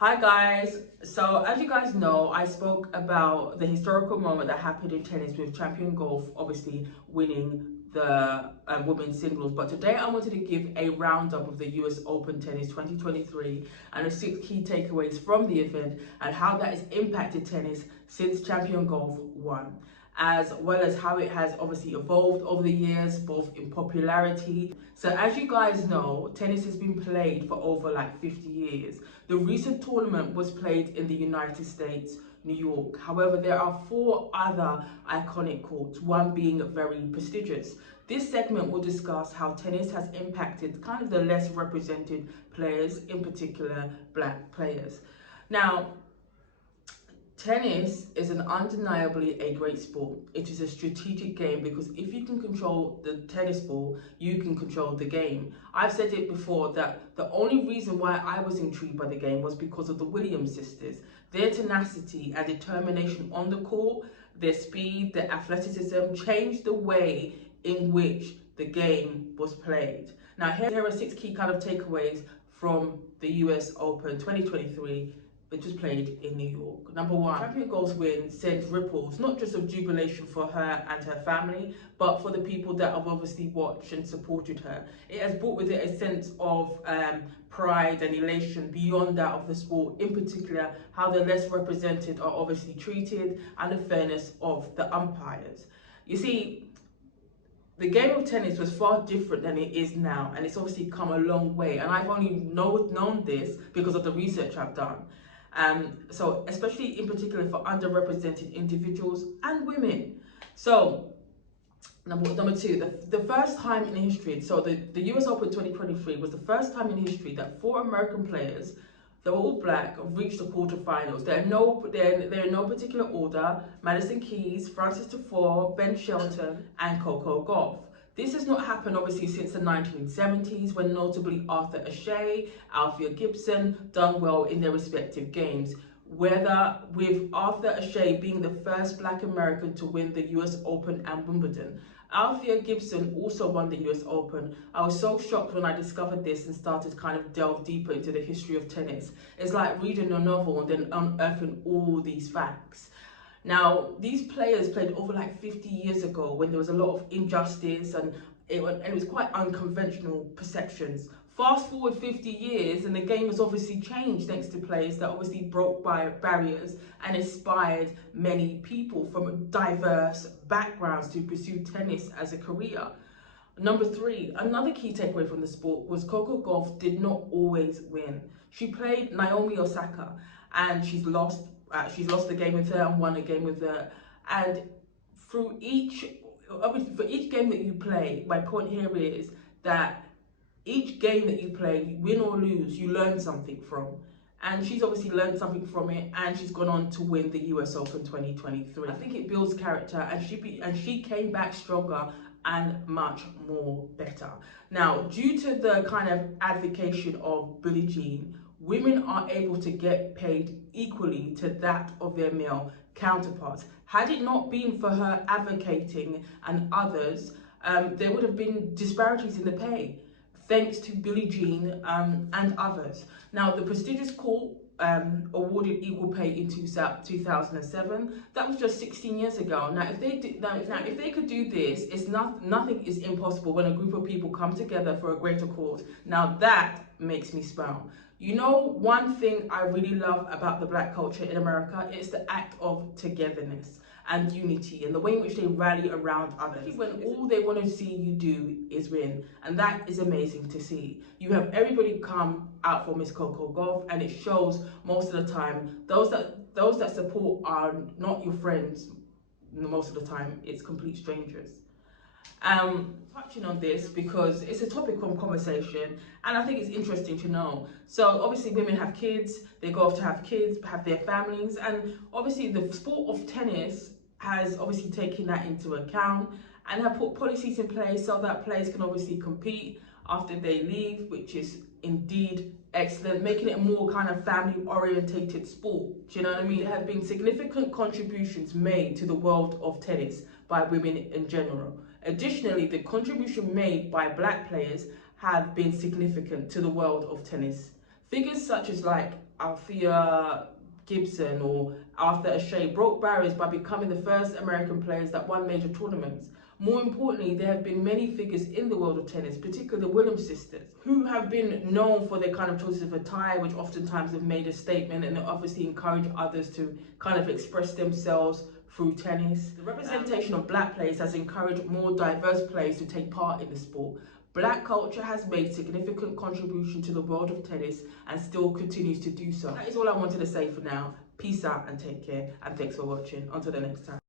Hi guys, so as you guys know, I spoke about the historical moment that happened in tennis with Champion Golf obviously winning the women's singles, but today I wanted to give a roundup of the US Open Tennis 2023 and the 6 key takeaways from the event and how that has impacted tennis since Champion Golf won, as well as how it has obviously evolved over the years, both in popularity. So as you guys know, tennis has been played for over like 50 years. The recent tournament was played in the United States, New York. However, there are 4 other iconic courts, one being very prestigious. This segment will discuss how tennis has impacted kind of the less represented players, in particular black players. Now, tennis is undeniably a great sport. It is a strategic game because if you can control the tennis ball, you can control the game. I've said it before that the only reason why I was intrigued by the game was because of the Williams sisters. Their tenacity and determination on the court, their speed, their athleticism changed the way in which the game was played. Now here are 6 key kind of takeaways from the US Open 2023, which was played in New York. Number 1, Champion Golf's win sent ripples, not just of jubilation for her and her family, but for the people that have obviously watched and supported her. It has brought with it a sense of pride and elation beyond that of the sport, in particular how the less represented are obviously treated and the fairness of the umpires. You see, the game of tennis was far different than it is now, and it's obviously come a long way, and I've only known this because of the research I've done. So especially in particular for underrepresented individuals and women. So number 2, the first time in history, so the US Open 2023 was the first time in history that 4 American players, they were all black, reached the quarterfinals. They're in no particular order: Madison Keys, Frances Tiafoe, Ben Shelton, and Coco Gauff. This has not happened obviously since the 1970s, when notably Arthur Ashe, Althea Gibson done well in their respective games. Whether with Arthur Ashe being the first black American to win the US Open and Wimbledon. Althea Gibson also won the US Open. I was so shocked when I discovered this and started kind of delve deeper into the history of tennis. It's like reading a novel and then unearthing all these facts. Now, these players played over like 50 years ago when there was a lot of injustice and it was quite unconventional perceptions. Fast forward 50 years and the game has obviously changed thanks to players that obviously broke barriers and inspired many people from diverse backgrounds to pursue tennis as a career. Number 3, another key takeaway from the sport was Coco Gauff did not always win. She played Naomi Osaka and she's lost the game with her and won a game with her. And for each game that you play, my point here is that each game that you play, win or lose, you learn something from. And she's obviously learned something from it, and she's gone on to win the US Open 2023. I think it builds character, and she came back stronger and much more better. Now, due to the kind of advocacy of Billie Jean, women are able to get paid equally to that of their male counterparts. Had it not been for her advocating and others, there would have been disparities in the pay, thanks to Billie Jean and others. Now, the prestigious court awarded equal pay in 2007. That was just 16 years ago. Now, if they could do this, nothing is impossible when a group of people come together for a greater cause. Now, that makes me smile. You know, one thing I really love about the black culture in America is the act of togetherness and unity and the way in which they rally around others when all they want to see you do is win, and that is amazing to see. You have everybody come out for Miss Coco Gauff, and it shows most of the time those that support are not your friends. Most of the time it's complete strangers. Touching on this because it's a topic of conversation and I think it's interesting to know. So obviously women have kids, they go off to have kids, have their families, and obviously the sport of tennis has obviously taken that into account and have put policies in place so that players can obviously compete after they leave, which is indeed excellent, making it a more kind of family orientated sport. Do you know what I mean? There have been significant contributions made to the world of tennis by women in general. Additionally, the contribution made by black players have been significant to the world of tennis. Figures such as like Althea Gibson or Arthur Ashe broke barriers by becoming the first American players that won major tournaments. More importantly, there have been many figures in the world of tennis, particularly the Williams sisters, who have been known for their kind of choices of attire, which oftentimes have made a statement and obviously encourage others to kind of express themselves through tennis. The representation of black players has encouraged more diverse players to take part in the sport. Black culture has made significant contribution to the world of tennis and still continues to do so. That is all I wanted to say for now. Peace out and take care, and thanks for watching. Until the next time.